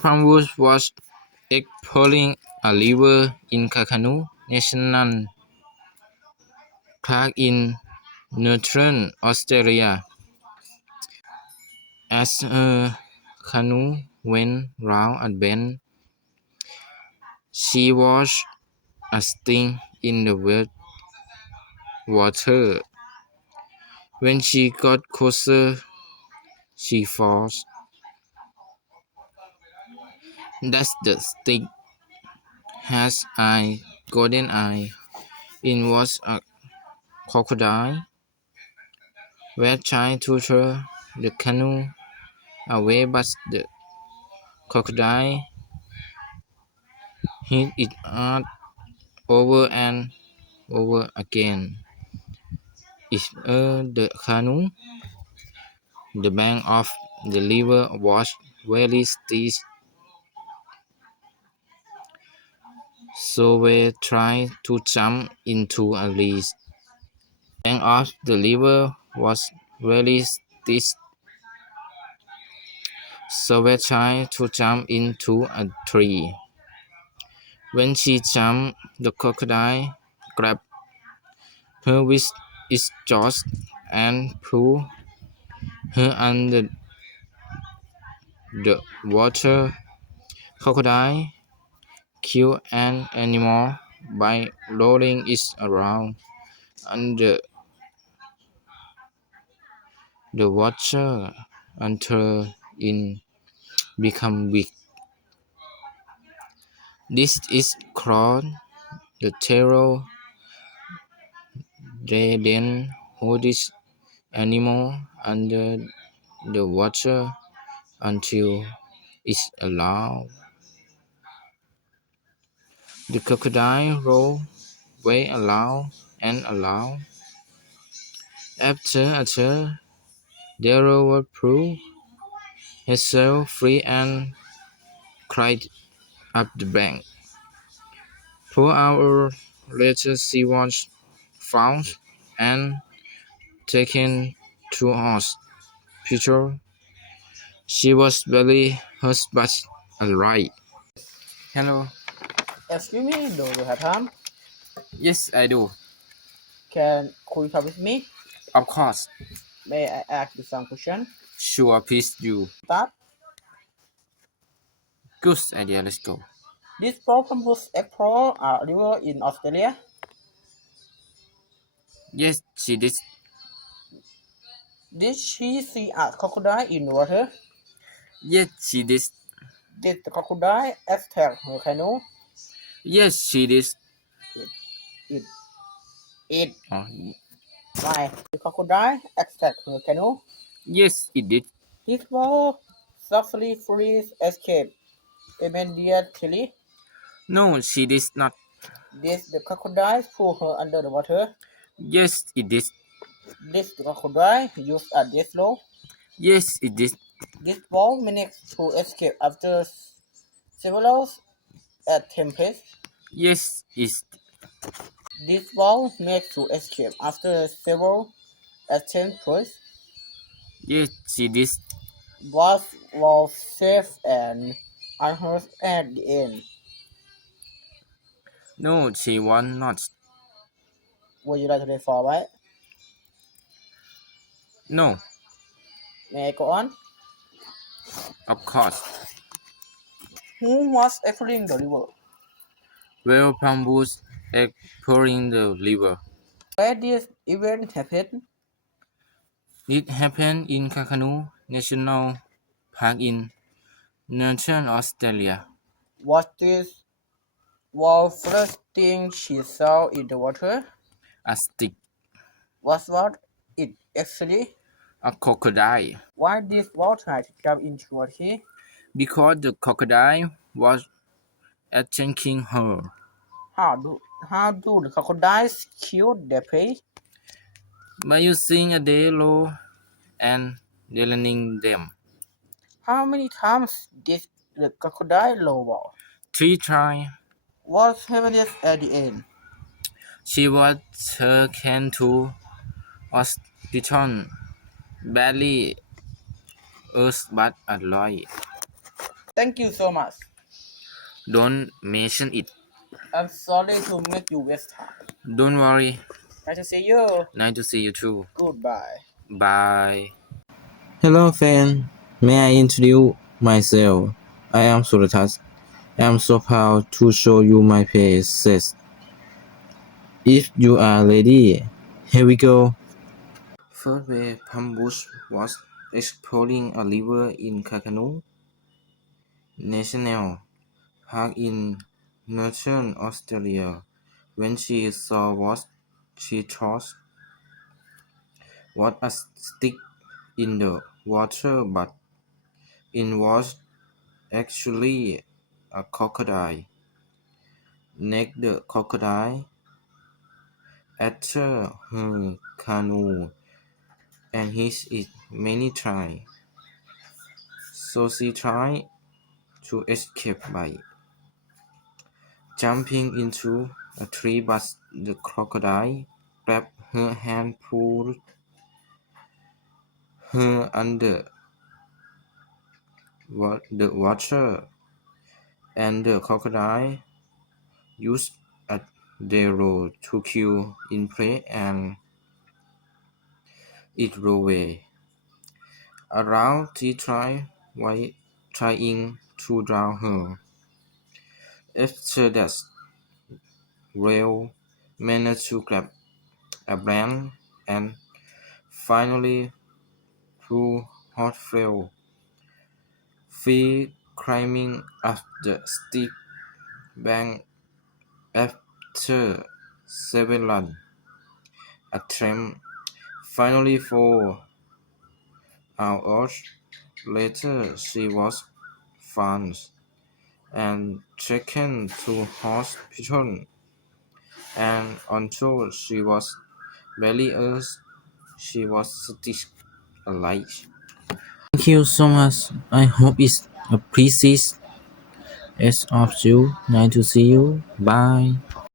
Farmwood was exploring a river in Kakadu National Park in northern Australia. As her canoe went round a bend, she watched a sting in the wet water. When she got closer, she thought, "That's the sting. Has a golden eye." It was a crocodile. Were trying to throw the canoe away, but the crocodile hit it hard over and over again. Is the canoe? The bank of the river was very steep, so we tried to jump into a lead. The bank of the river was very steep, so we tried to jump into a tree. When she jumped, the crocodile grabbed her with its jaws and pulled her under the water. Crocodile kill an animal by rolling it around under the water until it becomes weak. This is called the terror. They then hold this animal under the water until it's allowed. The crocodile rolled way aloud and aloud. After Darrow pulled herself free and cried up the bank. 4 hours later she was found and taken to hospital. She was very hurt but alright. Hello. Excuse me, do you have time? Yes, I do. Could you talk with me? Of course. May I ask you some question? Sure, please do. Start. Good idea, let's go. This problem was explore a river in Australia. Yes, she did. Did she see a crocodile in water? Yes, she did. Did the crocodile attack her canoe? Yes, she did. It. Oh, Why? The crocodile attack her canoe? yes, it did. This was successfully escaped immediately. No, she did not. Did the crocodile pull her under the water? Yes, it did. Did the crocodile use a death row? Yes, it did. This wall managed to escape after several attempts. Yes, it. This wall managed to escape after several attempts. Yes, she did. Both was safe and unhurt at the end. No, she was not. Would you like to read forward? No, May I go on? of course. Who was exploring the river? Well, Palm was exploring the river. Where this event happened? It happened in Kakadu National Park in northern Australia. Was this the first thing she saw in the water? A stick, Was what it actually? a crocodile. Why did wall try to jump into water? Because the crocodile was attacking her. How do the crocodiles kill their prey? By using a yellow and yelling them. How many times did the crocodile lower? 3 times. What happened at the end? She was taken to hospital, badly hurt but alive. Thank you so much. Don't mention it. I'm sorry to make you waste time. Don't worry. Nice to see you. Nice to see you too. Goodbye. Bye. Hello, fan. May I introduce myself? I am Suratas. I am so proud to show you my faces. If you are ready, here we go. First way Pambush was exploring a river in Kakanu National Park in northern Australia. When she saw what she thought was a stick in the water, but it was actually a crocodile. Next, the crocodile entered her canoe and hit it many times, so she tried to escape by jumping into a tree, but the crocodile grabbed her and pulled her under the water, and the crocodile used a arrow to kill in prey and it rolled away. Around she tried while trying to drown her. After that, Rail managed to grab a branch and finally through hot fuel. Free climbing up the steep bank after several attempts. Finally 4 hours later she was found and taken to hospital, and although she was barely hurt, she was still alive. Thank you so much. I hope it's appreciated as of you. Nice to see you. Bye.